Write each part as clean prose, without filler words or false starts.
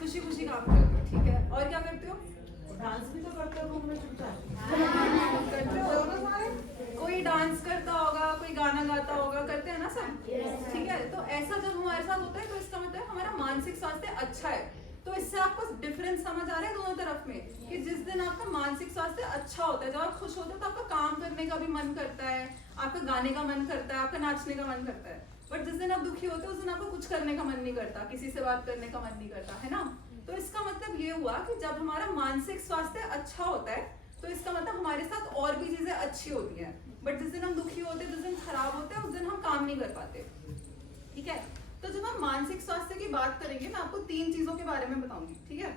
खुशी खुशी काम करते हो, ठीक है। और क्या करते हो? डांस भी तो करते हो रूम में चुपचाप। करते हो? कोई डांस करता होगा, कोई गाना गाता होगा, करते हैं ना सब, ठीक है। तो ऐसा जब हमारे साथ होता है तो इसका मतलब हमारा मानसिक स्वास्थ्य अच्छा है। तो इससे आपको डिफरेंस समझ आ रहा है दोनों तरफ में, कि जिस दिन आपका मानसिक स्वास्थ्य अच्छा होता है, जब आप खुश होते हो तो आपका काम करने का भी मन करता है, आपका गाने का मन करता है, आपका नाचने का मन करता है। बट जिस दिन आप दुखी होते हो उस दिन आपको कुछ करने का मन नहीं करता, किसी से बात करने का मन नहीं करता, है ना। तो इसका मतलब ये हुआ कि जब हमारा मानसिक स्वास्थ्य अच्छा होता है तो इसका मतलब हमारे साथ और भी चीजें अच्छी होती हैं। बट जिस दिन हम दुखी होते हैं, जिस दिन खराब होते हैं, उस दिन हम काम नहीं कर पाते, ठीक है। तो जब हम मानसिक स्वास्थ्य की बात करेंगे, मैं आपको 3 चीजों के बारे में बताऊंगी, ठीक है।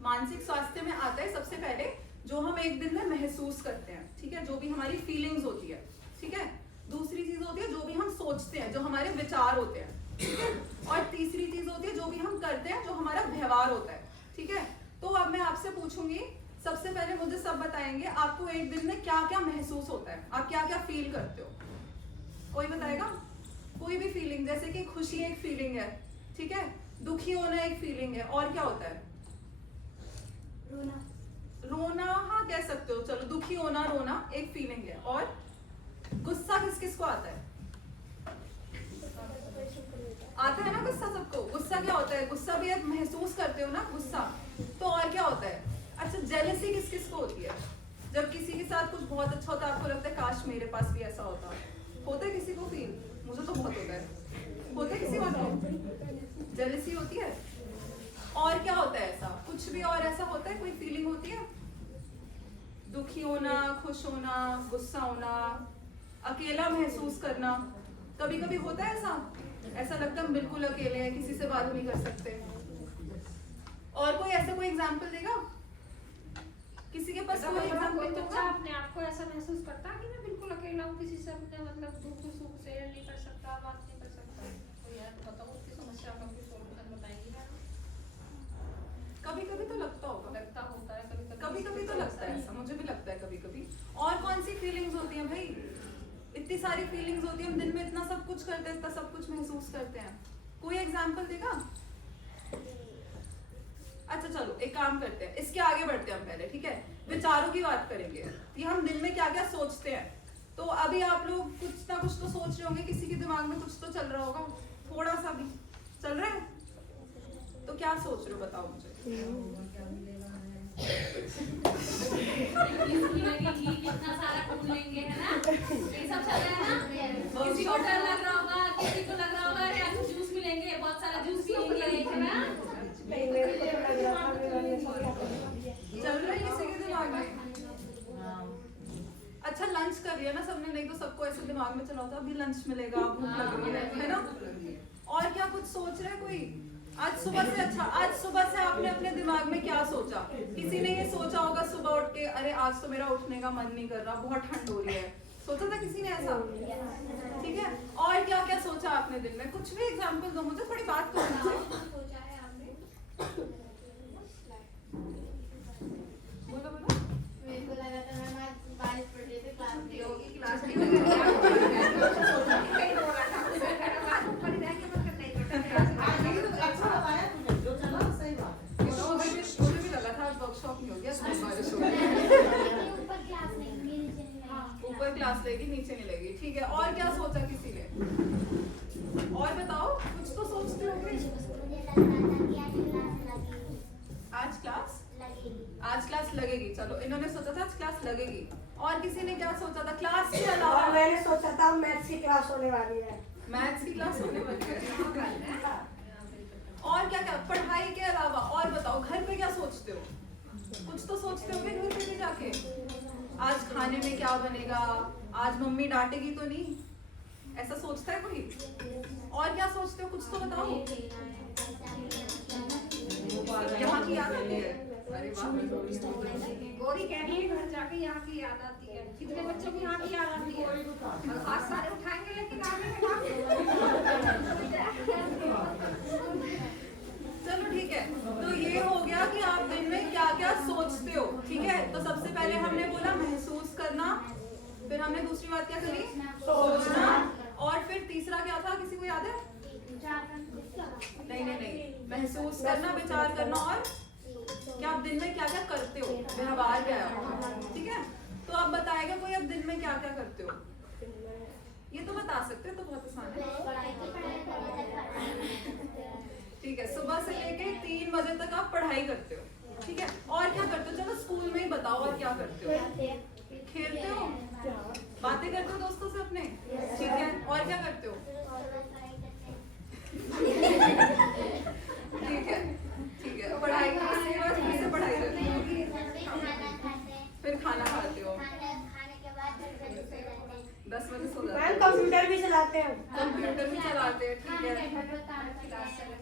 मानसिक स्वास्थ्य में आता है सबसे पहले जो हम एक दिन में महसूस करते हैं, ठीक है, जो भी हमारी फीलिंग्स होती है, ठीक है। दूसरी चीज होती है जो भी हम सोचते हैं, जो हमारे विचार होते हैं, ठीक है। और तीसरी चीज होती है जो भी हम करते हैं, जो हमारा व्यवहार होता है, ठीक है। तो अब मैं आपसे पूछूंगी, सबसे पहले मुझे सब बताएंगे आपको एक दिन में क्या क्या महसूस होता है, आप क्या क्या फील करते हो। कोई बताएगा? कोई भी फीलिंग, जैसे कि खुशी एक फीलिंग है, ठीक है, दुखी होना एक फीलिंग है, और क्या होता है? रोना, हाँ कह सकते हो, चलो दुखी होना, रोना एक फीलिंग है। और गुस्सा किस किस को आता है? आता है ना गुस्सा सबको। गुस्सा क्या होता है? गुस्सा भी आप महसूस करते हो ना गुस्सा। तो और क्या होता है? अच्छा, जेलसी किस किस को होती है? जब किसी के साथ कुछ बहुत अच्छा होता है, आपको लगता है काश मेरे पास भी ऐसा होता। होता है किसी को फील? मुझे तो बहुत होता है। होता है किसी को? जेलसी होती है। और क्या होता है ऐसा? कुछ भी और ऐसा होता है, कोई फीलिंग होती है? दुखी होना, खुश होना, गुस्सा होना, अकेला महसूस करना, कभी कभी होता है ऐसा, ऐसा लगता है हम बिल्कुल अकेले हैं, किसी से बात नहीं कर सकते। और कोई ऐसा कोई एग्जांपल देगा? किसी के पास कोई एग्जांपल तो होगा? अपने आप को ऐसा महसूस करता है कि मैं बिल्कुल अकेला हूँ, किसी से अपने मतलब दुख सुख शेयर नहीं कर सकता, बात नहीं कर सकता। तो यार बताओ उसकी समस्या का कोई सॉल्यूशन बताएंगे यार। कभी कभी तो लगता होगा, लगता होता है कभी कभी तो लगता है ऐसा, मुझे भी लगता है कभी कभी। और कौन सी फीलिंग्स होती हैं भाई? इतनी सारी फीलिंग्स होती है, हम दिन में इतना सब कुछ करते हैं, इतना सब कुछ महसूस करते हैं। कोई एग्जांपल देगा? अच्छा चलो एक काम करते हैं, इसके आगे बढ़ते हैं हम पहले, ठीक है। विचारों की बात करेंगे कि हम दिन में क्या क्या सोचते हैं। तो अभी आप लोग कुछ ना कुछ तो सोच रहे होंगे, किसी के दिमाग में कुछ तो चल रहा होगा, थोड़ा सा भी चल रहा है। तो क्या सोच रहे हो बताओ मुझे। कितना सारा घूम लेंगे, है ना, ये सब चल रहा है ना। किसी को डर लग रहा होगा, किसी को लग रहा होगा अरे आज जूस मिलेंगे, बहुत सारा जूस पिएंगे, है ना। चल रहा है किसी के दिमाग में? अच्छा लंच कर लिया ना सबने? नहीं तो सबको ऐसे दिमाग में चला होता अभी लंच मिलेगा, भूख लग रही है ना। और क्या कुछ सोच रहे कोई? आज सुबह से, अच्छा आज सुबह से आपने अपने दिमाग में क्या सोचा? किसी ने ये सोचा होगा सुबह उठ के, अरे आज तो मेरा उठने का मन नहीं कर रहा, बहुत ठंड हो रही है, सोचा था किसी ने ऐसा? ठीक है। और क्या क्या सोचा आपने दिन में? कुछ भी एग्जांपल दो मुझे, थोड़ी बात करो मुझसे। सोचा है आपने? बोलो बोलो। मेरे को लगा था मैं आज बारिश पड़ रही थी, क्लास नहीं होगी, क्लास नहीं होगी। ऊपर क्लास लेगी नीचे नहीं लेगी, ठीक है। और क्या सोचा किसी ने? और बताओ, कुछ तो सोचते होंगे। आज क्लास लगेगी, चलो इन्होंने सोचा था आज क्लास लगेगी। और किसी ने क्या सोचा था क्लास के अलावा? मैंने सोचा था मैथ्स की क्लास होने वाली है। मैथ्स की क्लास होने वाली है। और क्या क्या पढ़ाई के अलावा? और बताओ घर पे क्या सोचते हो? कुछ तो सोचते होंगे घर पे भी जाके, आज खाने में क्या बनेगा, आज मम्मी डांटेगी तो नहीं, ऐसा सोचता है कोई? और क्या सोचते हो? कुछ तो बताओ। यहाँ की याद आती है? अरे वाह, गौरी कह रही है घर जाके यहाँ की याद आती है। कितने बच्चों की यहाँ की याद आती है? आज सारे उठाएंगे लेकिन आगे चलो ठीक है। तो ये हो गया कि आप दिन में क्या क्या सोचते हो, ठीक है। तो सबसे पहले हमने बोला महसूस करना, फिर हमने दूसरी बात क्या करी? सोचना। और फिर तीसरा क्या था, किसी को याद है? नहीं, महसूस करना, विचार करना और कि आप दिन में क्या क्या करते हो, व्यवहार क्या है आपका, ठीक है। तो अब बताएगा कोई आप दिन में क्या क्या करते हो, ये तो बता सकते हो, तो बहुत आसान है, ठीक है। सुबह से लेके 3 बजे तक आप पढ़ाई करते हो, ठीक है। और क्या करते हो, चलो स्कूल में ही बताओ, और क्या करते हो, खेलते हो, बातें करते हो दोस्तों से अपने, ठीक है। और क्या करते हो, ठीक है, पढ़ाई करने के बाद फिर से पढ़ाई करते हो, फिर खाना खाते हो, 10 बजे सो जाते मैम हो, कंप्यूटर भी चलाते हैं। कंप्यूटर भी चलाते हैं, ठीक है।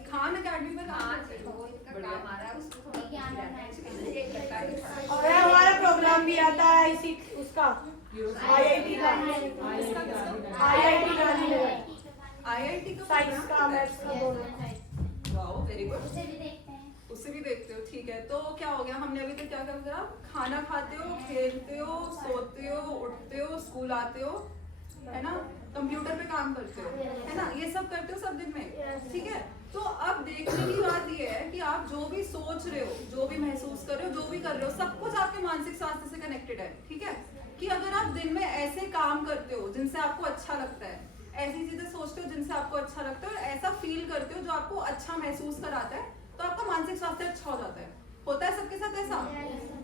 खान अकेडमी में कहाँ से और हमारा प्रोग्राम भी आता है इसी उसका IIT का IIT गांधीनगर IIT का साइंस का मैथ्स का दोनों। वाओ वेरी गुड, उसे भी देखते हो, ठीक है। तो क्या हो गया, हमने अभी तक क्या कर दिया, खाना खाते हो, खेलते हो, सोते हो, उठते हो, स्कूल आते हो, है ना, कंप्यूटर पे काम करते हो, है ना, ये सब करते हो सब दिन में, ठीक है। तो अब देखने की बात ये है कि आप जो भी सोच रहे हो, जो भी महसूस कर रहे हो, जो भी कर रहे हो, सब कुछ आपके मानसिक स्वास्थ्य से कनेक्टेड है, ठीक है। कि अगर आप दिन में ऐसे काम करते हो जिनसे आपको अच्छा लगता है, ऐसी चीजें सोचते हो जिनसे आपको अच्छा लगता है, और ऐसा फील करते हो जो आपको अच्छा महसूस कराता है, तो आपका मानसिक स्वास्थ्य अच्छा हो जाता है। होता है सबके साथ ऐसा,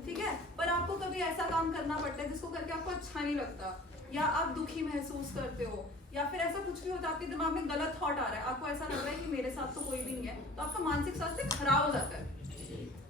ठीक है। पर आपको कभी ऐसा काम करना पड़ता है जिसको करके आपको अच्छा नहीं लगता, या आप दुखी महसूस करते हो, या फिर ऐसा कुछ भी होता है, आपके दिमाग में गलत थॉट आ रहा है, आपको ऐसा लग रहा है कि मेरे साथ तो कोई भी नहीं है, तो आपका मानसिक स्वास्थ्य खराब हो जाता है,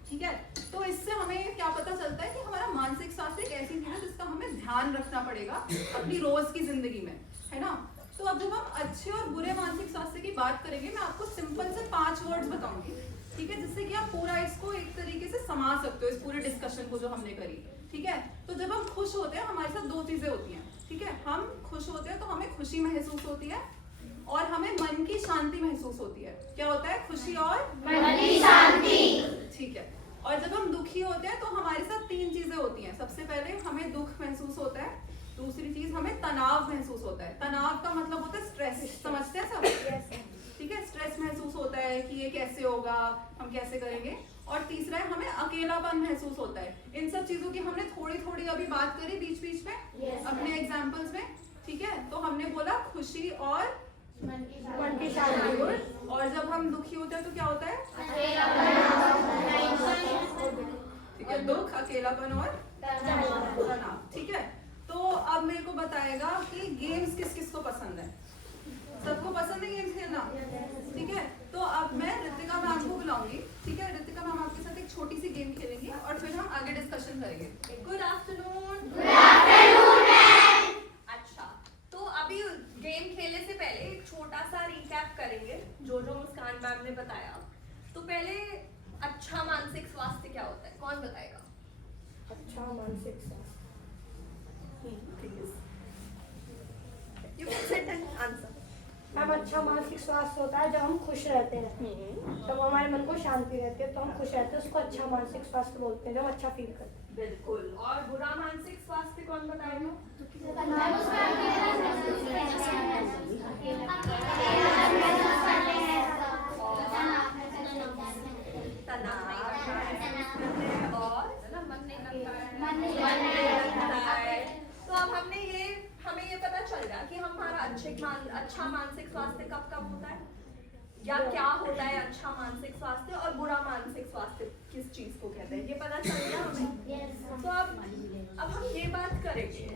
ठीक है। तो इससे हमें क्या पता चलता है कि हमारा मानसिक स्वास्थ्य एक ऐसी चीज है जिसका हमें ध्यान रखना पड़ेगा अपनी रोज की जिंदगी में, है ना। तो अब जब हम अच्छे और बुरे मानसिक स्वास्थ्य की बात करेंगे, मैं आपको सिंपल से 5 वर्ड्स बताऊंगी, ठीक है, जिससे कि आप पूरा इसको एक तरीके से समझ सकते हो, इस पूरे डिस्कशन को जो हमने करी, ठीक है। तो जब हम खुश होते हैं, हमारे साथ 2 चीजें होती हैं, ठीक है। हम खुश होते हैं तो हमें खुशी महसूस होती है, और हमें मन की शांति महसूस होती है। क्या होता है, खुशी और मन की शांति, ठीक है। और जब हम दुखी होते हैं तो हमारे साथ 3 चीजें होती हैं। सबसे पहले हमें दुख महसूस होता है, दूसरी चीज हमें तनाव महसूस होता है। तनाव का मतलब होता है स्ट्रेस, समझते हैं सब, ठीक है। स्ट्रेस महसूस होता है कि ये कैसे होगा, हम कैसे करेंगे। और तीसरा है हमें अकेलापन महसूस होता है। इन सब चीजों की हमने थोड़ी थोड़ी अभी बात करी बीच बीच में अपने एग्जाम्पल्स में, ठीक है। तो हमने बोला खुशी और मन की शांति। और जब हम दुखी होते हैं तो क्या होता है, ठीक है, दुख, अकेलापन और तनाव, ठीक है। तो अब मेरे को बताएगा कि गेम्स किस किस को पसंद है। सबको पसंद है गेम्स खेलना, ठीक है। तो अब मैं रितिका मैम को बुलाऊंगी, ठीक है। रितिका मैम आपके साथ एक छोटी सी गेम खेलेंगी और फिर हम आगे डिस्कशन करेंगे। Good afternoon. अच्छा, तो अभी गेम खेलने से पहले एक छोटा सा रिकैप करेंगे जो जो मुस्कान मैम ने बताया। तो पहले अच्छा मानसिक स्वास्थ्य क्या होता है, कौन बताएगा? अच्छा मानसिक स्वास्थ्य, You can sit and answer. Ma'am अच्छा मानसिक स्वास्थ्य होता है जब हम खुश रहते हैं, जब हमारे मन को शांति रहती है तो हम खुश रहते हैं, उसको अच्छा मानसिक स्वास्थ्य बोलते हैं, जब हम अच्छा फील करते हैं। बिल्कुल। और बुरा मानसिक स्वास्थ्य कौन बताएगा? तनाव और मन नहीं लगता है। तो अब हमें ये पता चल गया कि हमारा अच्छा मानसिक स्वास्थ्य कब कब होता है, या क्या होता है अच्छा मानसिक स्वास्थ्य, और बुरा मानसिक स्वास्थ्य किस चीज को कहते हैं, ये पता चल गया हमें। तो अब हम ये बात करेंगे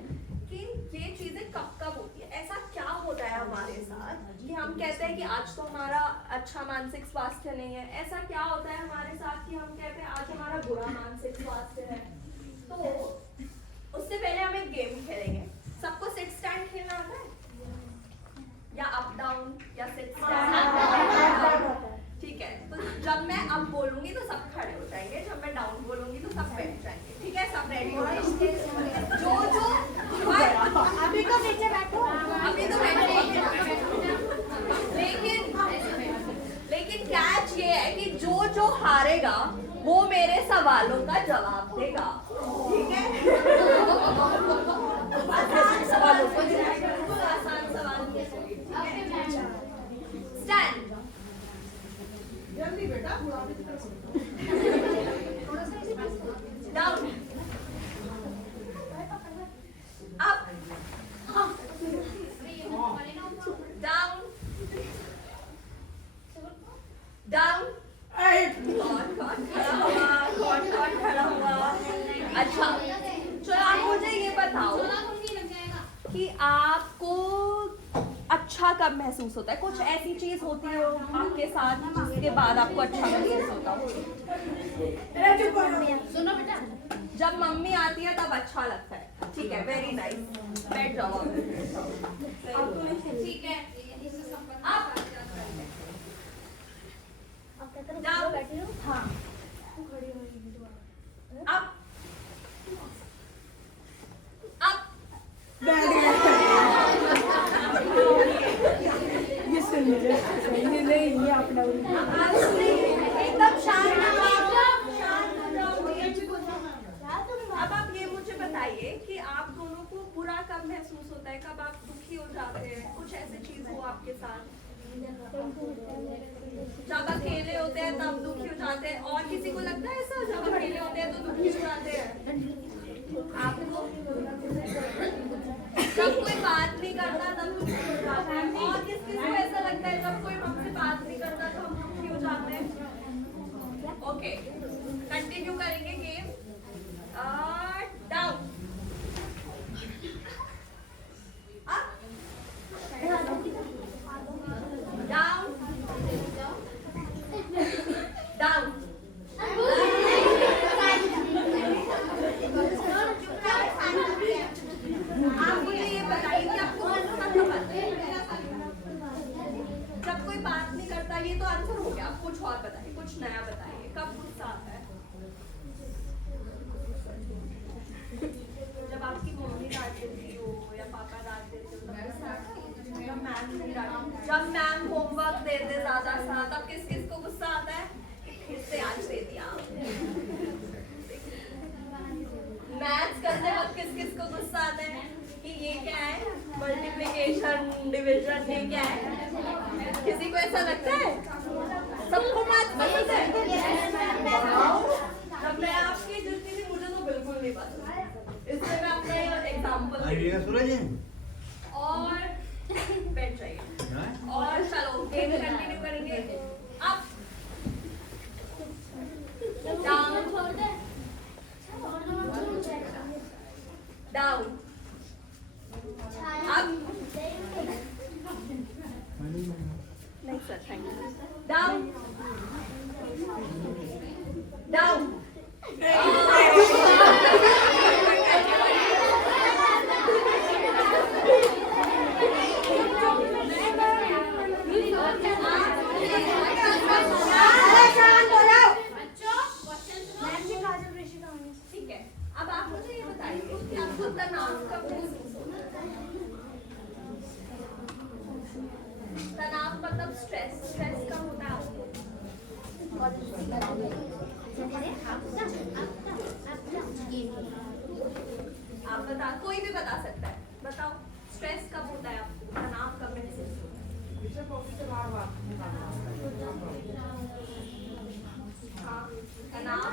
कि ये चीजें कब कब होती है, ऐसा क्या होता है हमारे साथ कि हम कहते हैं कि आज तो हमारा अच्छा मानसिक स्वास्थ्य नहीं है। ऐसा क्या होता है हमारे साथ कि हम कहते हैं आज हमारा बुरा मानसिक स्वास्थ्य है। तो उससे पहले हम एक गेम खेलेंगे। सबको सिट स्टैंड खेलना आता है, या अप डाउन, या सिट स्टैंड? ठीक है, तो जब मैं अप बोलूंगी तो सब खड़े हो जाएंगे, जब मैं डाउन बोलूंगी तो सब बैठ जाएंगे, ठीक है। सब रेडी हो जाएंगे। अभी तो नीचे बैठो, अभी तो बैठे, लेकिन कैच ये है कि जो हारेगा वो मेरे सवालों का जवाब देगा, ठीक है। आसान सवालों को आसान सवाल। Stand. Down, up, down, down. कौन खड़ा हुआ, कौन खड़ा हुआ? अच्छा, चलो आप मुझे ये बताओ कि आपको अच्छा कब महसूस होता है? कुछ ऐसी चीज होती है आपके साथ जिसके बाद आपको अच्छा महसूस होता हो? सुनो बेटा, जब मम्मी आती है तब अच्छा लगता है। ठीक है, वेरी नाइस। बैठ जाओ आप। ठीक है, आप डाउन, हाँ अप, अप, ये सुन लीजिए, ये आपने एकदम शांत हो जाओ। अब आप ये मुझे बताइए कि आप दोनों को बुरा कब महसूस होता है, कब आप दुखी हो जाते हैं? कुछ ऐसी चीज हो आपके साथ? जब अकेले होते हैं तब दुखी हो जाते हैं, और किसी को लगता है ऐसा जब अकेले होते हैं तो दुखी हो जाते हैं? आपको जब कोई बात नहीं करता तब दुखी हो जाते हैं, और किस किस को ऐसा लगता है जब कोई हमसे बात नहीं करता तो हम दुखी हो जाते हैं? ओके, कंटिन्यू करेंगे game. Down, up, down, down. आप मुझे ये बताइए कि आपको मतलब जब कोई बात नहीं करता, ये तो आंसर हो गया। कुछ और बताइए, कुछ नया बताइए। कब गुस्सा आता है? जब आपकी मम्मी डांट देती हो या पापा डांट देते हो तब गुस्सा आता है? जब मैम होमवर्क देते ज्यादा सा तब किस किस को गुस्सा आता है कि फिर से आज दे दिया? मैथ्स करते वक्त किस किस को गुस्सा आता है कि ये क्या है, मल्टीप्लिकेशन डिवीजन, ये क्या है? किसी को ऐसा लगता है? सबको मैथ्स पसंद है? जब मैं आपकी जितनी थी मुझे तो बिल्कुल नहीं पसंद। इसलिए मैं अपना एग्जाम्पल और बैठ जाइए और चलो गेम कंटिन्यू करेंगे। अप, डाउन, डाउन, अप, नहीं sir, thank you. Down, down, ठीक है। अब आप मुझे ये बताइए कि आपको तनाव कब महसूस होता है? तनाव मतलब स्ट्रेस कब होता है आपको? आप बता, कोई भी बता सकता है। बताओ, स्ट्रेस कब होता है आपको? तनाव कब महसूस होता है? हाँ, तनाव,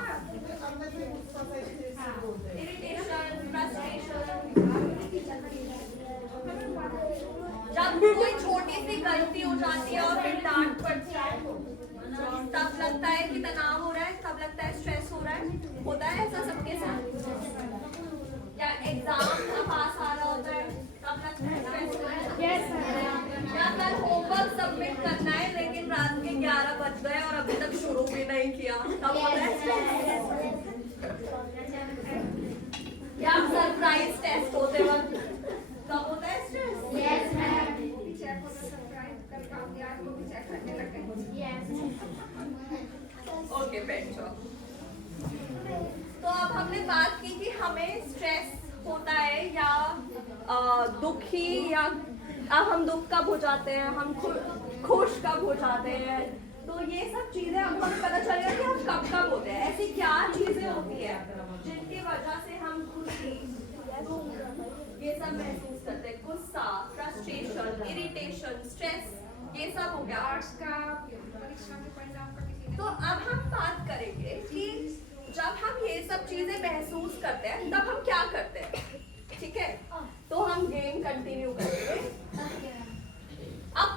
इरिटेशन, फ्रस्ट्रेशन। जब कोई छोटी सी गलती हो जाती है और फिर डांट पड़ती है तब लगता है कि तनाव हो रहा है, तब लगता है स्ट्रेस हो रहा है। होता है ऐसा सबके साथ? या एग्जाम का पास आ रहा होता है तब लगता है स्ट्रेस हो रहा है? या कल होमवर्क सबमिट करना है लेकिन रात के 11 बज गए और अभी तक शुरू भी नहीं किया, तब होता है स्ट्रेस? या सरप्राइज टेस्ट होते वक्त तब होता है स्ट्रेस? ओके, बैठ जाओ। तो अब हमने बात की कि हमें स्ट्रेस होता है या दुखी, या हम दुख कब हो जाते हैं, हम खुश कब हो जाते हैं। तो ये सब चीजें हमको हमें पता चल गया कि हम कब होते हैं। ऐसी क्या चीजें होती है जिनकी वजह से हम खुशी, ये सब महसूस करते हैं? गुस्सा, फ्रस्ट्रेशन, इरिटेशन, स्ट्रेस, ये सब हो गया। आर्ट्स का परीक्षा में परिणाम का किसी ने तो अब हम बात करेंगे कि जब हम ये सब चीजें महसूस करते हैं तब हम क्या करते हैं, ठीक है? तो हम गेम कंटिन्यू करेंगे। अब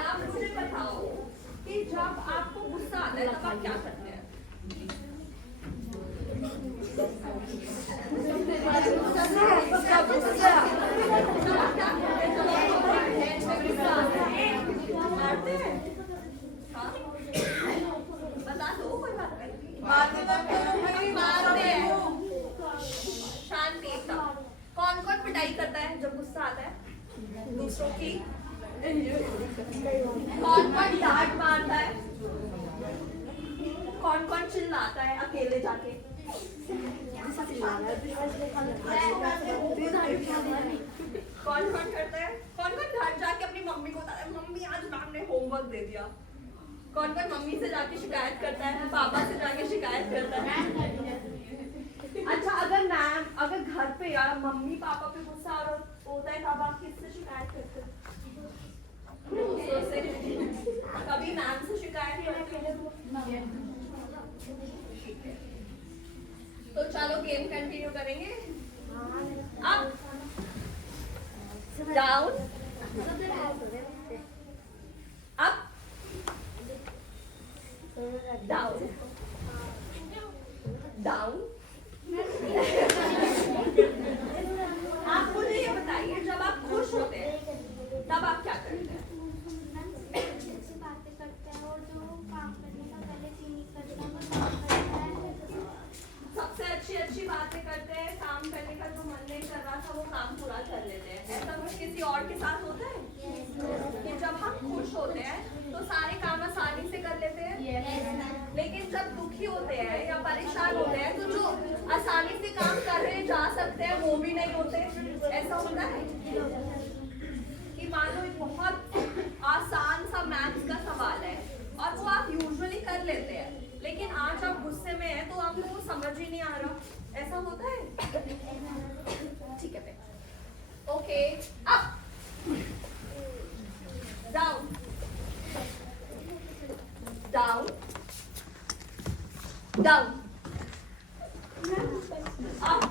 आप मुझे बताओ कि जब आपको गुस्सा आता है तब आप क्या करते हैं? मारते हैं? हाँ? बता दो, कोई बात नहीं। मारते हैं। शांति एकदम। कौन कौन पिटाई करता है जब गुस्सा आता है? दूसरों की। कौन कौन डांट मारता है? कौन कौन चिल्लाता है अकेले जाके? कौन कौन करता है? कौन कौन घर जाके अपनी मम्मी को बताता है, मम्मी आज मैम ने होमवर्क दे दिया? कौन कौन मम्मी से जाके शिकायत करता है, पापा से जाके शिकायत करता है? अच्छा, अगर घर पे या मम्मी पापा पे गुस्सा होता है तब आप किससे शिकायत करते हैं? दोस्तों से? कभी मैम से शिकायत करते हैं? तो चलो गेम कंटिन्यू करेंगे। Up, down, up, down, down. आप मुझे ये बताइए, जब आप खुश होते हैं तब आप क्या करते हैं? बातें करते हैं और जो काम करने का पहले दिन ही करता है वो काम करता है। सबसे अच्छी बातें करते हैं, काम करने का जो मन नहीं कर रहा था वो काम पूरा कर लेते हैं। ऐसा कुछ किसी और के साथ होता है कि जब हम खुश होते हैं तो सारे काम आसानी से कर लेते हैं, लेकिन जब दुखी होते हैं या परेशान होते हैं तो जो आसानी से काम कर रहे जा सकते हैं वो भी नहीं होते। ऐसा होता है कि मान लो एक बहुत आसान सा मैथ्स का सवाल है और वो आप यूजुअली कर लेते हैं, लेकिन आज आप गुस्से में हैं तो आपको वो समझ ही नहीं आ रहा। ऐसा होता है? ठीक है, okay. Up, down, down, down, up,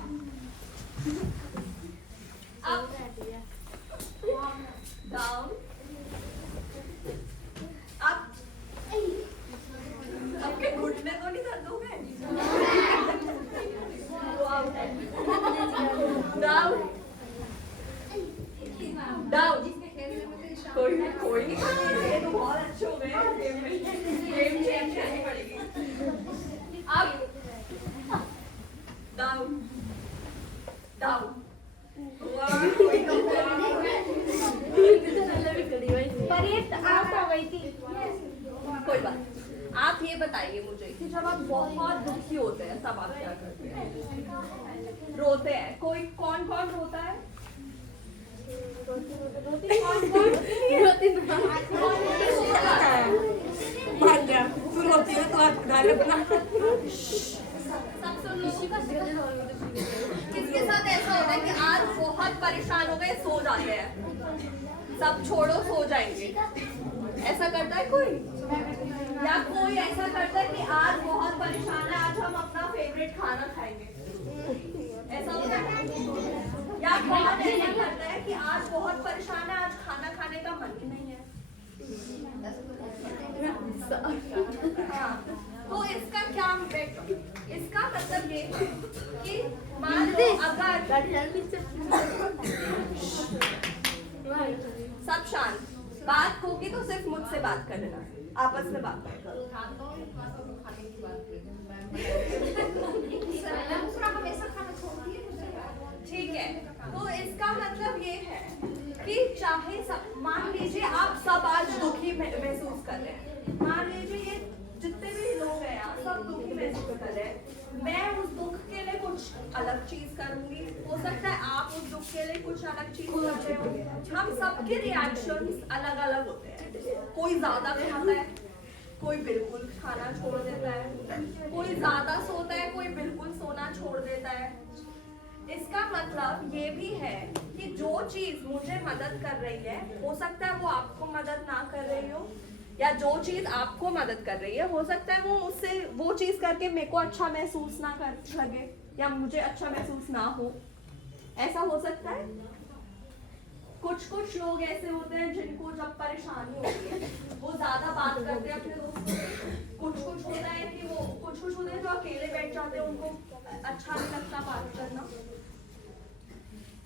up, down, up. आपके घुटने तो नहीं दर्द हो गए? Down, down. कोई नहीं, ये तो बहुत अच्छे हो गए। गेम चेंज करनी पड़ेगी। अब डाउन, डाउन। पर ये आउट हो गई थी। कोई बात। आप ये बताइए मुझे कि जब आप बहुत दुखी होते हैं तब आप क्या करते हैं? रोते हैं? कोई कौन कौन रोता है? किसके साथ ऐसा होता है कि आज बहुत परेशान हो गए, सो जाते हैं, सब छोड़ो सो जाएंगे? ऐसा करता है कोई? या कोई ऐसा करता है कि आज बहुत परेशान है, आज हम अपना फेवरेट खाना खाएंगे? ऐसा होता है? या कौन ऐसा करता है कि आज बहुत परेशान है, आज खाना खाने का मन ही नहीं है? हाँ, तो इसका क्या इसका मतलब ये है कि मान लो अगर सब शांत, बात होगी तो सिर्फ मुझसे बात कर लेना, आपस में बात मत करो। ठीक है, तो इसका मतलब ये है कि चाहे मान लीजिए आप सब आज दुखी महसूस कर रहे हैं, मान लीजिए ये जितने भी लोग हैं यहाँ सब दुखी महसूस कर रहे हैं, मैं उस दुख अलग चीज करूंगी, हो सकता है आप उस दुख के लिए कुछ अलग चीज कर रहे हो। हम सबके रिएक्शंस अलग अलग होते हैं। कोई ज्यादा खाता है, कोई बिल्कुल खाना छोड़ देता है, कोई ज्यादा सोता है, कोई बिल्कुल सोना छोड़ देता है। इसका मतलब ये भी है कि जो चीज मुझे मदद कर रही है, हो सकता है वो आपको मदद ना कर रही हो, या जो चीज आपको मदद कर रही है, हो सकता है वो मुझसे वो चीज करके मेरे को अच्छा महसूस ना कर लगे, या मुझे अच्छा महसूस ना हो। ऐसा हो सकता है। कुछ लोग ऐसे होते हैं जिनको जब परेशानी होती है वो ज्यादा बात करते हैं अपने दोस्तों से। कुछ होता है कि वो कुछ होते हैं जो अकेले बैठ जाते हैं, उनको अच्छा नहीं लगता बात करना।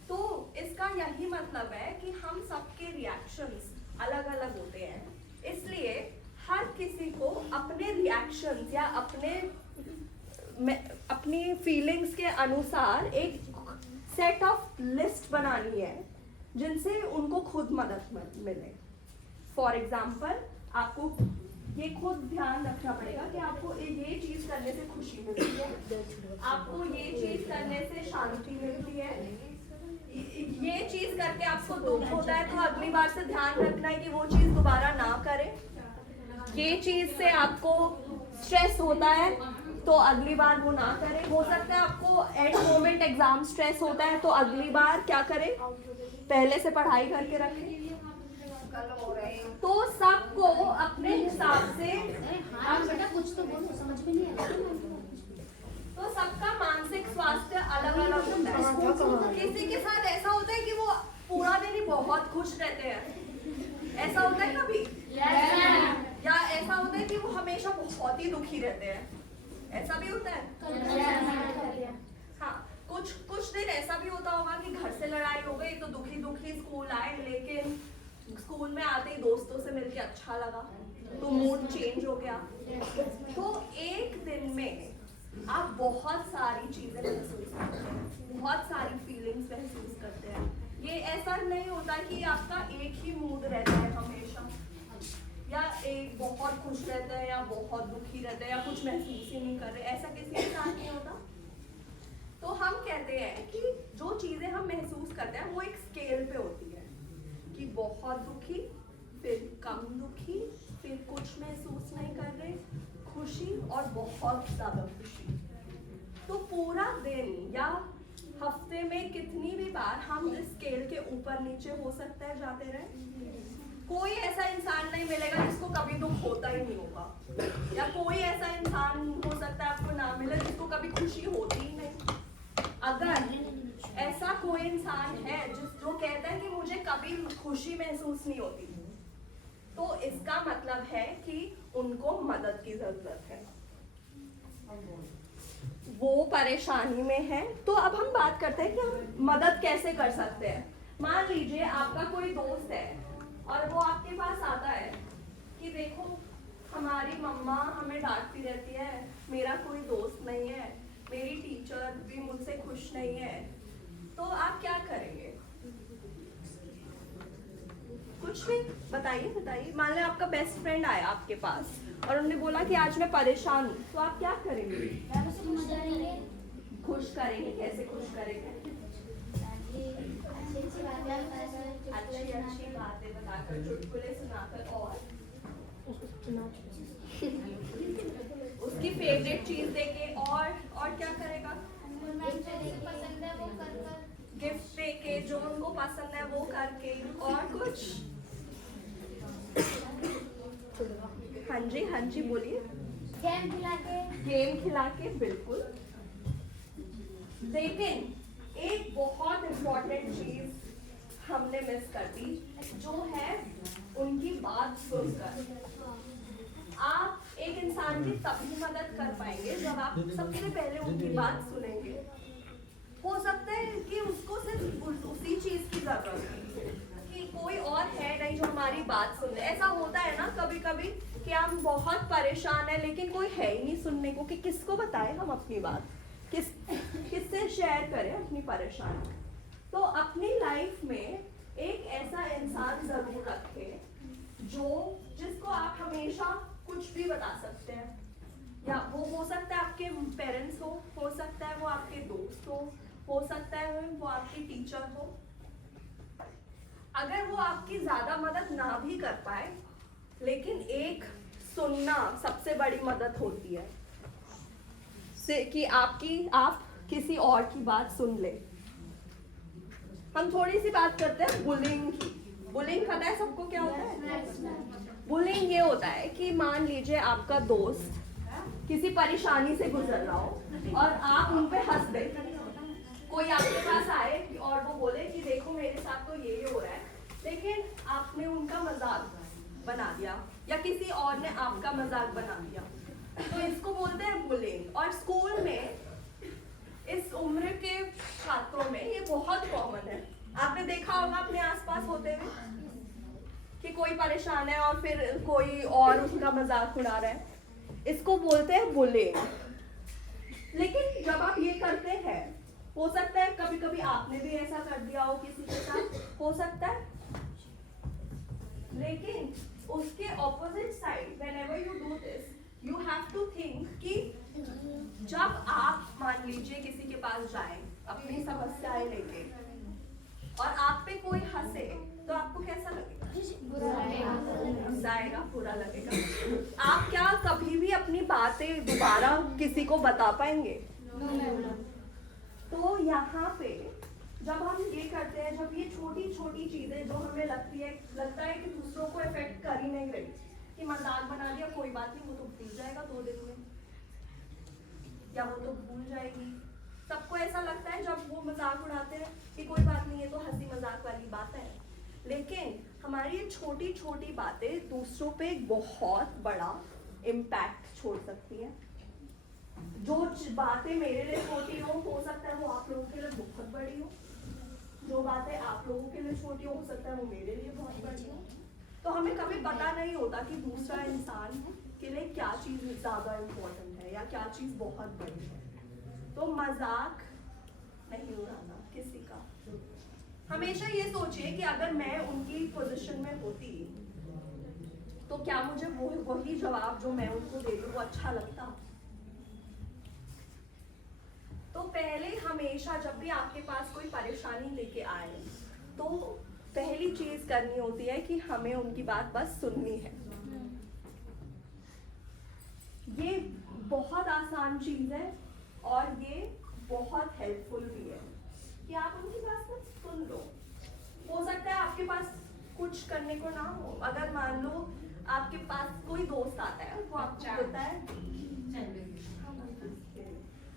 तो इसका यही मतलब है कि हम सबके रिएक्शंस अलग अलग होते हैं, इसलिए हर किसी को अपने रिएक्शंस या अपनी फीलिंग्स के अनुसार एक सेट ऑफ लिस्ट बनानी है जिनसे उनको खुद मदद मिले। फॉर एग्जाम्पल, आपको ये खुद ध्यान रखना पड़ेगा कि आपको ये चीज करने से खुशी मिलती है, आपको ये चीज करने से शांति मिलती है, ये चीज करके आपको दुख होता है तो अगली बार से ध्यान रखना है कि वो चीज दोबारा ना करें। ये चीज से आपको स्ट्रेस होता है तो अगली बार वो ना करें। हो सकता है आपको एट मोमेंट एग्जाम स्ट्रेस होता है तो अगली बार क्या करें, पहले से पढ़ाई करके रखें। तो सबको अपने हिसाब से बेटा कुछ तो बोलो, समझ में नहीं आ रहा। तो सबका मानसिक स्वास्थ्य अलग अलग होता है। किसी के साथ ऐसा होता है कि वो पूरा दिन ही बहुत खुश रहते हैं, ऐसा होता है कभी? या ऐसा होता है कि वो हमेशा बहुत ही दुखी रहते हैं, ऐसा भी होता है। हाँ, कुछ दिन ऐसा भी होता होगा कि घर से लड़ाई हो गई तो दुखी स्कूल आए, लेकिन स्कूल में आते ही दोस्तों से मिलके अच्छा लगा तो मूड चेंज हो गया। तो एक दिन में आप बहुत सारी चीजें महसूस करते हैं, बहुत सारी फीलिंग्स महसूस करते हैं। ये ऐसा नहीं होता कि आपका एक ही मूड रहता है हमेशा, या एक बहुत खुश रहता है या बहुत दुखी रहता है या कुछ महसूस ही नहीं कर रहे, ऐसा किसी के साथ नहीं होता। तो हम कहते हैं कि जो चीजें हम महसूस करते हैं वो एक स्केल पे होती है, कि बहुत दुखी, फिर कम दुखी, फिर कुछ महसूस नहीं कर रहे, खुशी और बहुत ज्यादा खुशी। तो पूरा दिन या हफ्ते में कितनी भी बार हम इस स्केल के ऊपर नीचे हो सकता है जाते रहे। कोई ऐसा इंसान नहीं मिलेगा जिसको कभी दुख होता ही नहीं होगा, या कोई ऐसा इंसान हो सकता है आपको ना मिले जिसको कभी खुशी होती ही नहीं। अगर ऐसा कोई इंसान है जो कहता है कि मुझे कभी खुशी महसूस नहीं होती, तो इसका मतलब है कि उनको मदद की जरूरत है, वो परेशानी में है। तो अब हम बात करते हैं कि हम मदद कैसे कर सकते हैं। मान लीजिए आपका कोई दोस्त है और वो आपके पास आता है कि देखो हमारी मम्मा हमें डांटती रहती है, मेरा कोई दोस्त नहीं है, मेरी टीचर भी मुझसे खुश नहीं है, तो आप क्या करेंगे? कुछ भी बताइए। मान लो आपका बेस्ट फ्रेंड आया आपके पास और उन्होंने बोला कि आज मैं परेशान हूँ, तो आप क्या करेंगे? खुश करेंगे। कैसे खुश करेंगे? अच्छी बातें बताकर, चुटकुले सुनाकर, और उसकी फेवरेट चीज देके, और क्या करेगा? गिफ्ट देके, जो उनको पसंद है वो करके, और कुछ? हाँ जी बोलिए। गेम खिला के, बिल्कुल। लेकिन एक बहुत इम्पोर्टेंट चीज हमने मिस कर दी, जो है उनकी बात सुनकर। आप एक इंसान की तभी मदद कर पाएंगे जब आप सबसे पहले उनकी बात सुनेंगे। हो सकता है कि उसको सिर्फ उसी चीज की जरूरत है कि कोई और है नहीं जो हमारी बात सुन ले। ऐसा होता है ना कभी कभी कि हम बहुत परेशान हैं लेकिन कोई है ही नहीं सुनने को, कि किसको बताएं हम अपनी बात, किससे शेयर करें अपनी परेशानी। तो अपनी लाइफ में एक ऐसा इंसान जरूर रखें जिसको आप हमेशा कुछ भी बता सकते हैं। या वो हो सकता है आपके पेरेंट्स हो सकता है वो आपके दोस्त हो सकता है वो आपकी टीचर हो। अगर वो आपकी ज्यादा मदद ना भी कर पाए, लेकिन एक सुनना सबसे बड़ी मदद होती है से कि आप किसी और की बात सुन ले। हम थोड़ी सी बात करते हैं बुलिंग की। बुलिंग पता है सबको क्या होता है? बुलिंग ये होता है कि मान लीजिए आपका दोस्त किसी परेशानी से गुजर रहा हो और आप उन पे हंस दे। कोई आपके पास आए और वो बोले कि देखो मेरे साथ तो ये हो रहा है, लेकिन आपने उनका मजाक बना दिया या किसी और ने आपका मजाक बना दिया, तो इसको बोलते हैं बुलिंग। और स्कूल में इस उम्र के छात्रों में ये बहुत कॉमन है। आपने देखा होगा अपने आसपास होते हुए कि कोई परेशान है और फिर कोई और उसका मजाक उड़ा रहा है, इसको बोलते हैं बुलिंग। लेकिन जब आप ये करते हैं, हो सकता है कभी कभी आपने भी ऐसा कर दिया हो किसी के साथ, हो सकता है, लेकिन उसके opposite side whenever you do this you have to think कि जब आप मान लीजिए किसी के पास जाएं अपनी समस्याएं लेके और आप पे कोई हंसे, तो आपको कैसा लगेगा? जाएगा, बुरा लगेगा। आप क्या कभी भी अपनी बातें दोबारा किसी को बता पाएंगे? तो यहाँ पे जब हम ये करते हैं, जब ये छोटी छोटी चीजें जो हमें लगता है कि दूसरों को इफेक्ट कर ही नहीं रही, कि मजाक बना दिया, कोई बात नहीं, वो तो भूल जाएगा 2 दिन में, या वो तो भूल जाएगी। सबको ऐसा लगता है जब वो मजाक उड़ाते हैं कि कोई बात नहीं है, तो हंसी मजाक वाली बात है। लेकिन हमारी ये छोटी छोटी बातें दूसरों पे एक बहुत बड़ा इम्पैक्ट छोड़ सकती हैं। जो बातें मेरे लिए छोटी हो सकता है वो आप लोगों के लिए बहुत बड़ी हो। जो बातें आप लोगों के लिए छोटी हो सकता है वो मेरे लिए बहुत बड़ी हो। तो हमें कभी पता नहीं होता कि दूसरा इंसान के लिए क्या चीज़ ज़्यादा इम्पोर्टेंट है या क्या चीज़ बहुत बड़ी है। तो मजाक नहीं उड़ाना किसी का। हमेशा ये सोचिए कि अगर मैं उनकी पोजीशन में होती तो क्या मुझे वही जवाब जो मैं उनको दे दूँ वो अच्छा लगता? तो पहले हमेशा जब भी आपके पास कोई परेशानी लेके आए, तो पहली चीज करनी होती है कि हमें उनकी बात बस सुननी है। ये बहुत आसान चीज है और ये बहुत हेल्पफुल भी है कि आप उनकी बात बस सुन लो। हो सकता है आपके पास कुछ करने को ना हो। अगर मान लो आपके पास कोई दोस्त आता है, वो आपको बोलता है,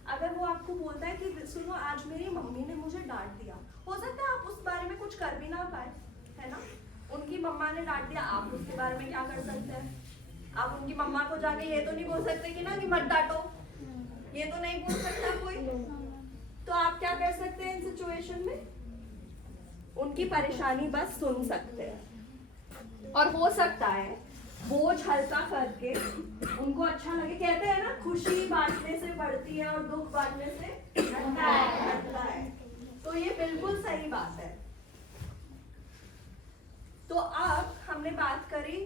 अगर वो आपको बोलता है कि सुनो आज मेरी मम्मी ने मुझे डांट दिया, हो सकता है आप उस बारे में कुछ कर भी ना पाए, है ना? उनकी मम्मा ने डांट दिया, आप उसके बारे में क्या कर सकते हैं? आप उनकी मम्मा को जाके ये तो नहीं बोल सकते कि ना कि मत डांटो, ये तो नहीं बोल सकता कोई। तो आप क्या कर सकते हैं इन सिचुएशन में? उनकी परेशानी बस सुन सकते हैं। और हो सकता है बोझ हल्का करके उनको अच्छा लगे। कहते हैं ना, खुशी बांटने से बढ़ती है और दुख बांटने से घटता है। तो ये बिल्कुल सही बात है। तो अब हमने बात करी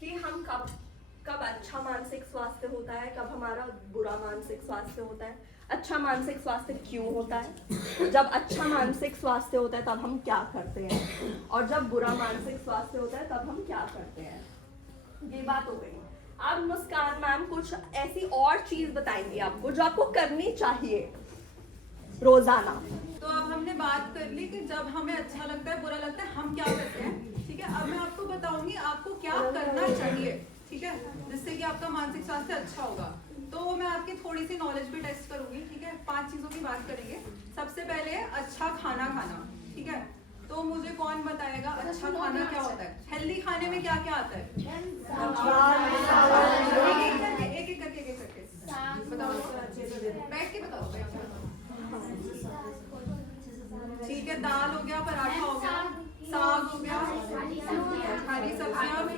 कि हम कब अच्छा मानसिक स्वास्थ्य होता है, कब हमारा बुरा मानसिक स्वास्थ्य होता है, अच्छा मानसिक स्वास्थ्य क्यों होता है, जब अच्छा मानसिक स्वास्थ्य होता है तब हम क्या करते हैं, और जब बुरा मानसिक स्वास्थ्य होता है तब हम क्या करते हैं। ये बात हो गई। अब मुस्कान मैम कुछ ऐसी और चीज बताएंगी आपको जो आपको करनी चाहिए रोजाना। तो अब हमने बात कर ली कि जब हमें अच्छा लगता है, बुरा लगता है, हम क्या करते हैं। ठीक है, अब मैं आपको बताऊंगी आपको क्या करना चाहिए, ठीक है, जिससे कि आपका मानसिक स्वास्थ्य अच्छा होगा। तो मैं आपकी थोड़ी सी नॉलेज भी टेस्ट करूंगी। ठीक है, 5 चीजों की बात करेंगे। सबसे पहले अच्छा खाना खाना। ठीक है, तो मुझे कौन बताएगा अच्छा खाना क्या होता है? हेल्दी खाने में क्या क्या आता है? एक एक करके बताओ, बैठ के बताओ। ठीक है, दाल हो गया, पराठा हो गया, साग हो गया, हरी सब्जियां भी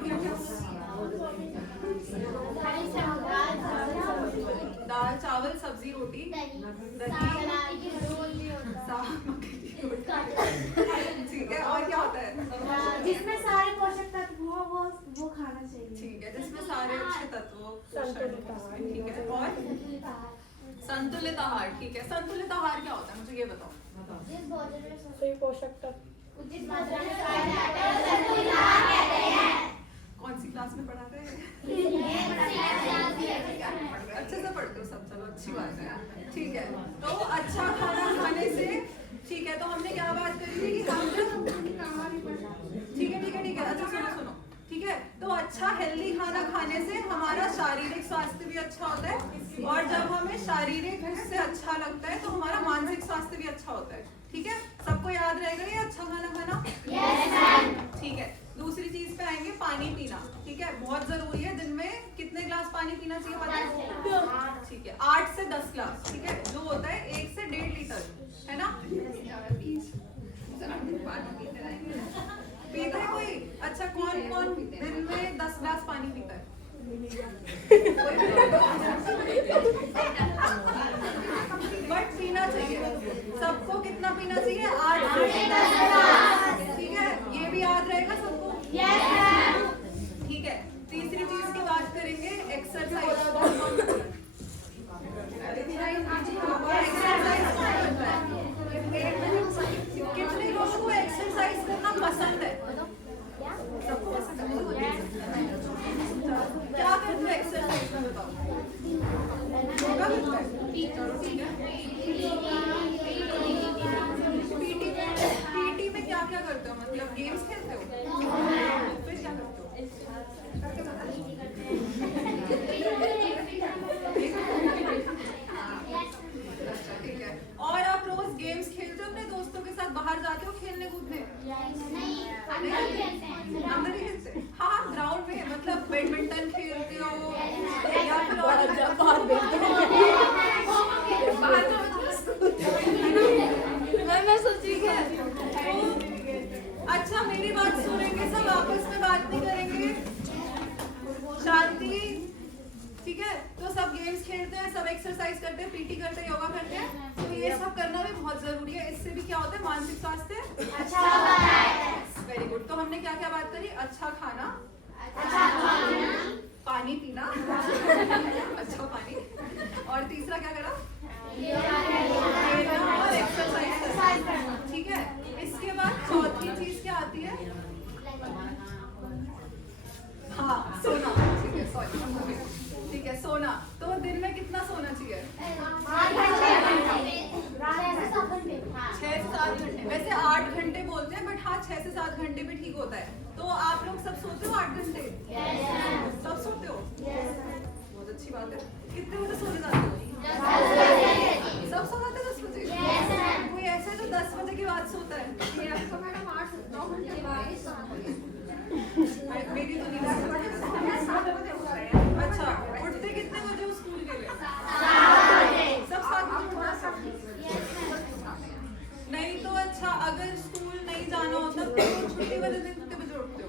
दाल चावल सब्जी रोटी दही साग। ठीक है, और क्या होता है? जिसमें सारे पोषक तत्व हो वो खाना चाहिए। ठीक है, जिसमें सारे अच्छे तत्व संतुलित आहार। ठीक है, और संतुलित आहार। ठीक है, संतुलित आहार क्या होता है मुझे ये बताओ। जिस भोजन में सही पोषक तत्व उचित मात्रा में पाया जाता है उसे संतुलित आहार कहते हैं। कौन सी क्लास में पढ़ाते हैं? अच्छे से पढ़ते हो सब, चलो अच्छी बात है। ठीक है, तो अच्छा खाना खाने से, ठीक है, तो हमने क्या बात करी थी कि हम ठीक है, अच्छा सुनो, ठीक है, तो अच्छा हेल्दी खाना खाने से हमारा शारीरिक स्वास्थ्य भी अच्छा होता है, और जब हमें शारीरिक से अच्छा लगता है तो हमारा मानसिक स्वास्थ्य भी अच्छा होता है। ठीक है, सबको याद रहेगा ये अच्छा खाना खाना? ठीक है, दूसरी चीज पे आएंगे, पानी पीना। ठीक है, बहुत जरूरी है। दिन में कितने ग्लास पानी पीना चाहिए पता है? ठीक है, 8 से 10 ग्लास। ठीक है, जो होता है 1 से 1.5 लीटर, है ना? पीते हैं कोई? अच्छा, कौन कौन दिन में 10 ग्लास पानी पीता है? बट पीना चाहिए। सबको कितना पीना चाहिए? 8 से 10 ग्लास। ठीक है, ये भी याद रहेगा सबको? ठीक है, तीसरी चीज की बात करेंगे, एक्सरसाइज। कितने लोगों को एक्सरसाइज करना पसंद है? सबको पसंद है? क्या करते हो एक्सरसाइज में बताओ? योगा करते हैं? पीटी में क्या क्या करते हो? मतलब गेम्स खेलते हो? फिर क्या करते हो? ठीक है, और आप रोज गेम्स खेलते हो अपने दोस्तों के साथ? बाहर जाते हो खेलने कूदने? अंदर ही खेलते? हाँ, ग्राउंड में, मतलब बैडमिंटन खेलते हो या फिर और मैं सोची है। अच्छा, मेरी बात सुनेंगे सब, आपस में बात नहीं करेंगे, शांति। ठीक है, तो सब गेम्स खेलते हैं, सब एक्सरसाइज करते हैं, पीटी करते हैं, योगा करते हैं, तो ये सब करना भी बहुत जरूरी है। इससे भी क्या होता है? मानसिक स्वास्थ्य अच्छा होता है। Very good. तो हमने क्या क्या बात करी? अच्छा खाना, पानी पीना, अच्छा पानी, और तीसरा क्या करा? खेलना और एक्सरसाइज करना। ठीक है, इसके बाद चौथी चीज क्या आती है? हाँ, सोना। ठीक है, सॉरी। ठीक है, सोना। तो दिन में कितना सोना चाहिए? 6 से 7 घंटे। वैसे 8 घंटे बोलते हैं, बट हाँ 6 से 7 घंटे भी ठीक होता है। तो आप लोग सब सोते हो 8 घंटे? सब सोते हो? बहुत अच्छी बात है। कितने बजे सोने जाते हो? सब सो जाते हैं 10 बजे? कोई ऐसा जो 10 बजे के बाद सोता है? मैडम 8-9 घंटे के बाद ही सोना चाहिए। मेरी तो नहीं। अच्छा, उठते कितने बजे हो स्कूल के लिए? सब 7 बजे? नहीं तो अच्छा, अगर स्कूल नहीं जाना होता तो छुट्टी वाले दिन कितने बजे उठते हो?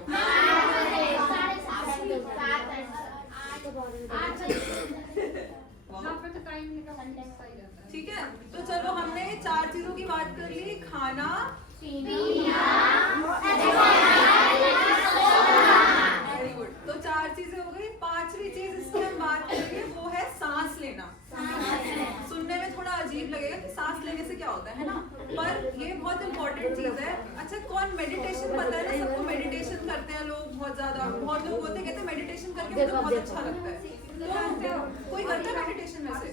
ठीक है, तो चलो हमने 4 चीजों की बात कर ली, खाना, वेरी गुड। तो 4 चीजें हो गई। 5वीं चीज इसकी हम बात करेंगे, वो है सांस लेना। सुनने में थोड़ा अजीब लगेगा कि सांस लेने से क्या होता है ना, पर ये बहुत इंपॉर्टेंट चीज है। अच्छा, कौन मेडिटेशन पता है ना सबको? मेडिटेशन करते हैं लोग बहुत ज्यादा, बहुत लोग बोलते हैं, कहते मेडिटेशन करके मुझे बहुत अच्छा लगता है। तो कोई करता है मेडिटेशन में से?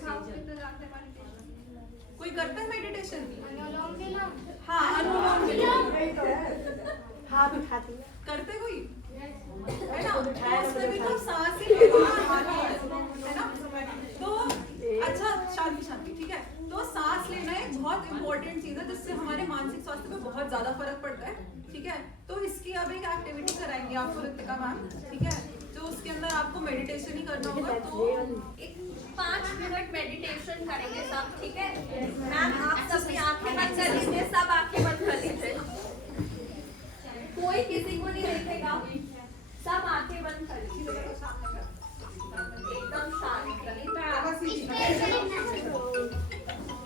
कोई करता है मेडिटेशन? हाँ, अनुलोम विलोम हाँ भी खाती है। करते कोई है ना? उसमें भी तो सांस ही लेना है ना? तो अच्छा, शांति शांति। ठीक है, तो सांस लेना एक बहुत इंपॉर्टेंट चीज है जिससे हमारे मानसिक स्वास्थ्य पे बहुत ज्यादा फर्क पड़ता है। ठीक है, तो इसकी अब एक एक्टिविटी कराएंगे आपको रितिका मैम। ठीक है, जो उसके अंदर आपको मेडिटेशन ही करना होगा। तो एक 5 मिनट मेडिटेशन करेंगे सब। ठीक है मैम, आप सबकी आंखें बंद कर लीजिए, सब आंखें बंद कर लीजिए, कोई किसी को नहीं देखेगा, सब आंखें बंद कर लीजिए, एकदम शांत।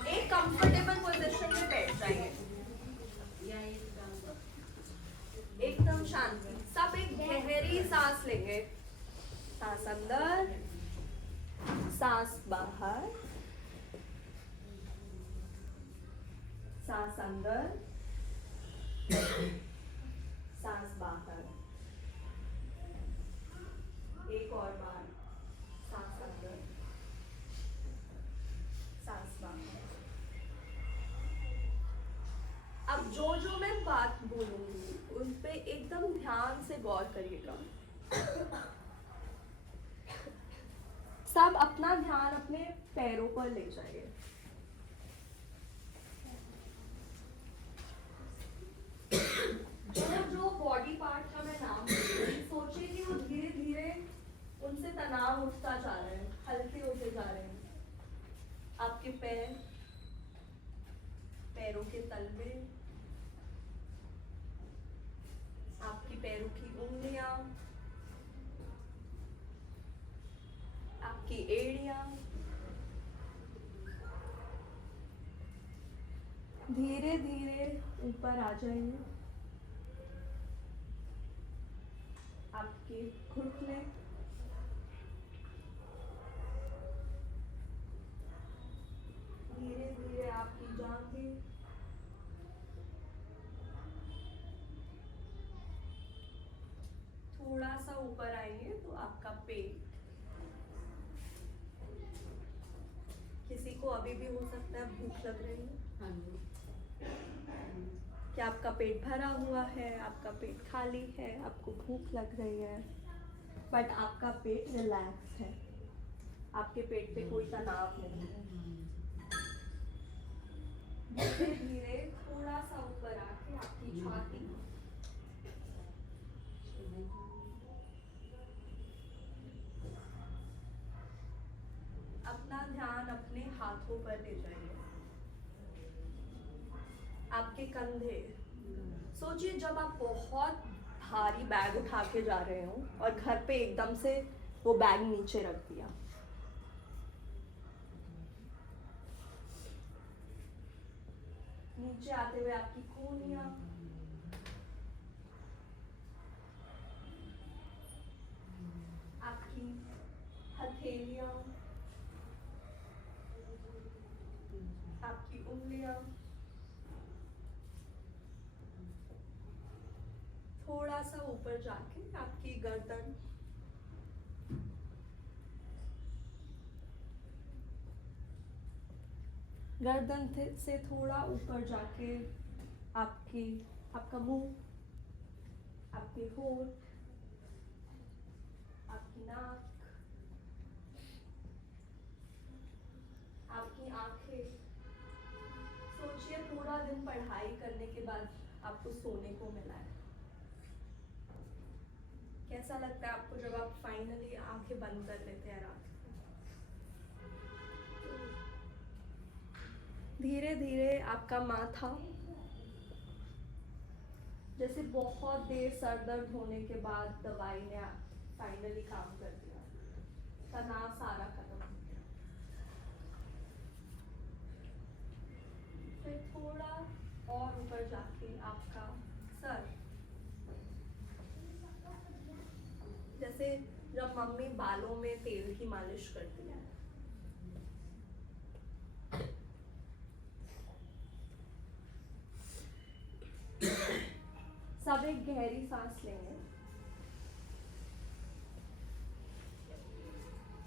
एक कंफर्टेबल पोजीशन में बैठ जाइए, एकदम शांति। सब एक गहरी सांस लेंगे, सांस अंदर, सांस अंदर, सांस बाहर, एक और बार, सांस अंदर, सांस बाहर। अब जो जो मैं बात बोलूंगी उन पे एकदम ध्यान से गौर करिएगा। सब अपना ध्यान अपने पैरों पर ले जाइए। जो जो बॉडी पार्ट का मैं नाम सोचिए कि वो धीरे धीरे उनसे तनाव उठता जा रहे हैं, हल्के होते जा रहे हैं। आपके पैर, पैरों के तलवे, आपकी पैरों की उंगलियां, आपकी एड़ियां, धीरे धीरे ऊपर आ जाइए। आपके घुटने, धीरे धीरे आपकी जांघें, थोड़ा सा ऊपर आइए तो आपका पेट। किसी को अभी भी हो सकता है भूख लग रही है, कि आपका पेट भरा हुआ है, आपका पेट खाली है, आपको भूख लग रही है, बट आपका पेट रिलैक्स है, आपके पेट पे कोई तनाव नहीं है। धीरे धीरे थोड़ा सा ऊपर आके आपकी छाती, अपना ध्यान अपने हाथों पर ले जाइए। आपके कंधे, सोचिए जब आप बहुत भारी बैग उठा के जा रहे हो और घर पे एकदम से वो बैग नीचे रख दिया। नीचे आते हुए आपकी कूहनियां, आपकी हथेलियां, आपकी उंगलियां, थोड़ा सा ऊपर जाके आपकी गर्दन, गर्दन से थोड़ा ऊपर जाके आपका मुंह, आपके होंठ, आपकी नाक, आपकी आंखें। सोचिए पूरा दिन पढ़ाई करने के बाद आपको सोने को मिला है। कैसा लगता है आपको जब आप फाइनली आंखें बंद कर लेते हैं रात को? धीरे धीरे आपका माथा, जैसे बहुत देर सर दर्द होने के बाद दवाई ने फाइनली काम कर दिया, तनाव सारा खत्म हो गया। फिर थोड़ा और ऊपर जाके आपका सर, जैसे जब मम्मी बालों में तेल की मालिश करती है, सब एक गहरी सांस लेंगे,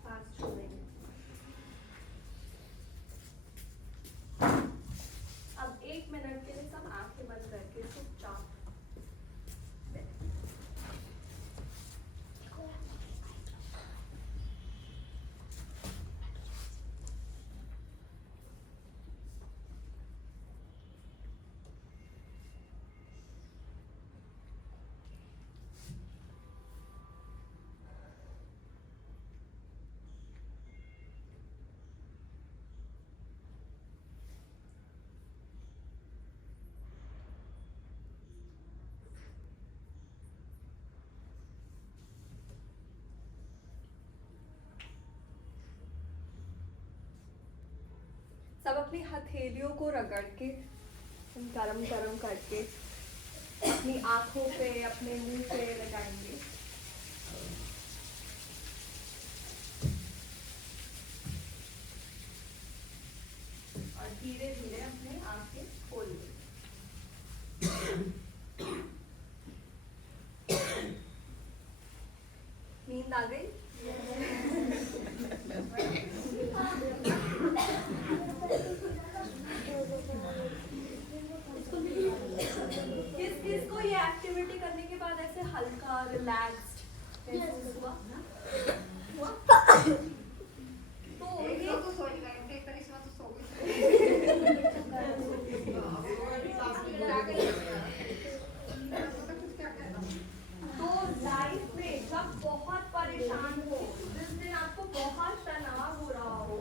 सांस छोड़ेंगे। अब 1 मिनट के लिए सब आंखें बंद करके चुपचाप सब अपनी हथेलियों को रगड़ के गरम गरम करके अपनी आंखों पे, अपने मुंह पे लगाएंगे। और धीरे धीरे अपनी आंखें खोलिए। रिलैक्स्ड महसूस हुआ? हुआ? तो ये तो सो ही गए थे, करिश्मा तो सो गई। तो लाइफ में जब बहुत परेशान हो, जिस दिन आपको बहुत तनाव हो रहा हो,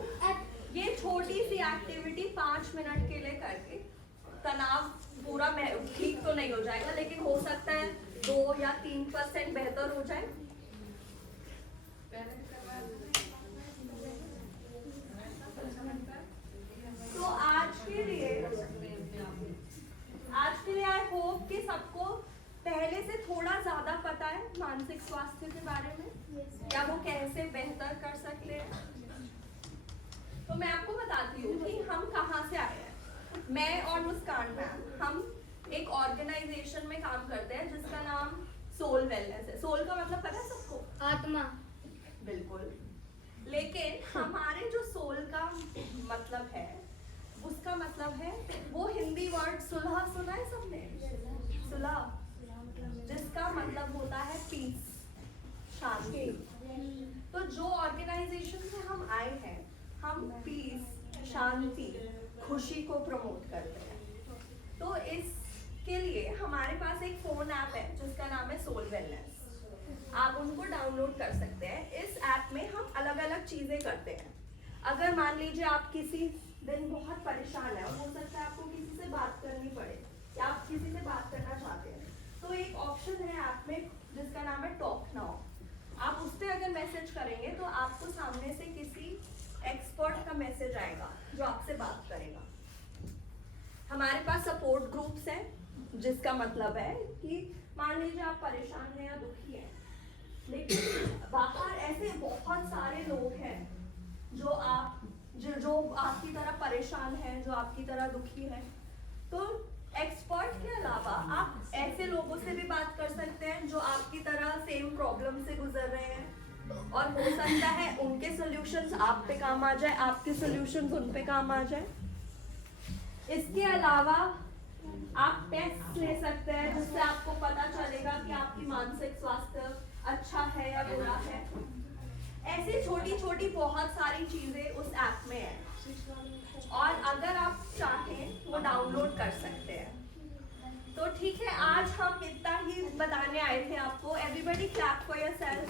ये छोटी सी एक्टिविटी 5 मिनट के लिए करके तनाव पूरा ठीक तो नहीं हो जाएगा, लेकिन हो सकता है 2 या 3% बेहतर हो जाए। तो आज के लिए आई होप कि सबको पहले से थोड़ा ज्यादा पता है मानसिक स्वास्थ्य के बारे में, या वो कैसे बेहतर कर सकते हैं। तो मैं आपको बताती हूँ कि हम कहाँ से आए हैं। मैं और मुस्कान मैम हम एक ऑर्गेनाइजेशन में काम करते हैं जिसका नाम सोल वेलनेस है। सोल का मतलब पता है सबको? आत्मा। बिल्कुल। लेकिन हमारे जो सोल का मतलब है, उसका मतलब है वो हिंदी वर्ड सुलह, सुना है सबने? सुलह, जिसका मतलब होता है पीस, शांति। तो जो ऑर्गेनाइजेशन से हम आए हैं, हम पीस, शांति, खुशी को प्रमोट करते हैं। तो इसके लिए हमारे पास एक फोन ऐप है जिसका नाम है सोल वेलनेस। आप उनको डाउनलोड कर सकते हैं। इस ऐप में हम अलग अलग चीजें करते हैं। अगर मान लीजिए आप किसी दिन बहुत परेशान है, हो सकता है आपको किसी से बात करनी पड़े या आप किसी से बात करना चाहते हैं, तो एक ऑप्शन है ऐप में जिसका नाम है टॉक नाउ। आप उस पर अगर मैसेज करेंगे तो आपको सामने से किसी एक्सपर्ट का मैसेज आएगा जो आपसे बात करेगा। हमारे पास सपोर्ट ग्रुप्स हैं, जिसका मतलब है कि मान लीजिए आप परेशान हैं या दुखी हैं, लेकिन बाहर ऐसे बहुत सारे लोग हैं जो आपकी तरह परेशान हैं, जो आपकी तरह दुखी हैं। तो एक्सपर्ट के अलावा आप ऐसे लोगों से भी बात कर सकते हैं जो आपकी तरह सेम प्रॉब्लम से गुजर रहे हैं, और हो सकता है उनके सॉल्यूशंस आप पे काम आ जाए, आपके सॉल्यूशंस उन पे काम आ जाए। इसके अलावा आप टेस्ट ले सकते हैं जिससे आपको पता चलेगा कि आपकी मानसिक स्वास्थ्य अच्छा है या बुरा है। ऐसी छोटी छोटी बहुत सारी चीजें उस ऐप में है, और अगर आप चाहें वो डाउनलोड कर सकते हैं। तो ठीक है, आज हम इतना ही बताने आए थे आपको। Everybody clap for yourself.